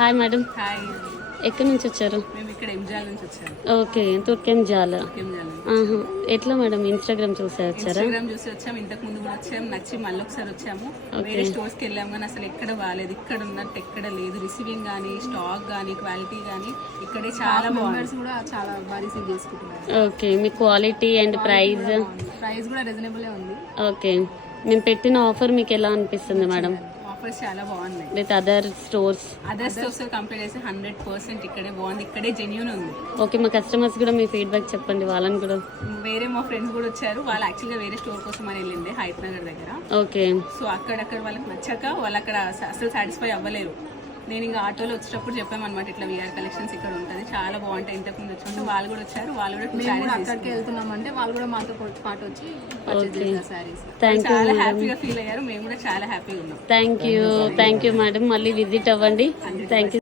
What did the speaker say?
Hi madam, hi, ఎక్కడి నుంచి వచ్చారు? మేము ఇక్కడ ఎంజాల్ నుంచి వచ్చాము. ఓకే, తుర్కెంజాల. ఎంజాల్ ఎట్లా మేడం, ఇన్స్టాగ్రామ్ చూసే వచ్చారా? ఇన్స్టాగ్రామ్ చూసి వచ్చాము, ఇంతకు ముందు కూడా వచ్చాము, నచ్చి మళ్ళీ ఒకసారి వచ్చాము. వేరే స్టోర్స్కి వెళ్ళాము కానీ అసలు ఎక్కడ బాగాలేదు, ఇక్కడ ఉన్నట్టు ఎక్కడ లేదు. రిసీవింగ్ కానీ, స్టాక్ కానీ, క్వాలిటీ కానీ ఇక్కడే చాలా బాగుంది. కూడా చాలా బాగా రిసీవ్ చేసుకుంటున్నారు. Okay, me quality and price కూడా రీజనబుల్ ఉంది. ఓకే, మేము పెట్టిన ఆఫర్ మీకు ఎలా అనిపిస్తుంది మేడం? ఆఫర్స్ చాలా బాగున్నాయి. విత్ అదర్ స్టోర్స్ కంపేర్ చేసి 100% ఇక్కడే బాగుంది, ఇక్కడే జెన్యూన్ ఉంది. ఓకే, మా కస్టమర్స్ కూడా మీ ఫీడ్బ్యాక్ చెప్పండి, వాళ్ళని కూడా. వేరే మా ఫ్రెండ్స్ కూడా వచ్చారు, వాళ్ళు యాక్చువల్గా వేరే స్టోర్ కోసం అని వెళ్ళిండే హైత్ నగర్ దగ్గర. ఓకే, సో అక్కడక్కడ వాళ్ళకి నచ్చాక వాళ్ళు అక్కడ అసలు సాటిస్ఫై అవ్వలేరు. నేను ఇంకా ఆటోలో వచ్చేటప్పుడు చెప్పామన్నమాట, ఇట్లా వీఆర్ కలెక్షన్స్ ఇక్కడ ఉంటుంది, చాలా బాగుంటాయి. ఇంతకుముందు వచ్చినట్టు వాళ్ళు కూడా వచ్చారు, వాళ్ళు కూడా అక్కడికి వెళ్తున్నామంటే వాళ్ళు కూడా మాతో పాటు వచ్చి చాలా హ్యాపీగా ఫీల్ అయ్యారు. మేము కూడా చాలా హ్యాపీగా ఉన్నాం. థ్యాంక్ యూ మేడం, మళ్ళీ విజిట్ అవ్వండి. Thank you.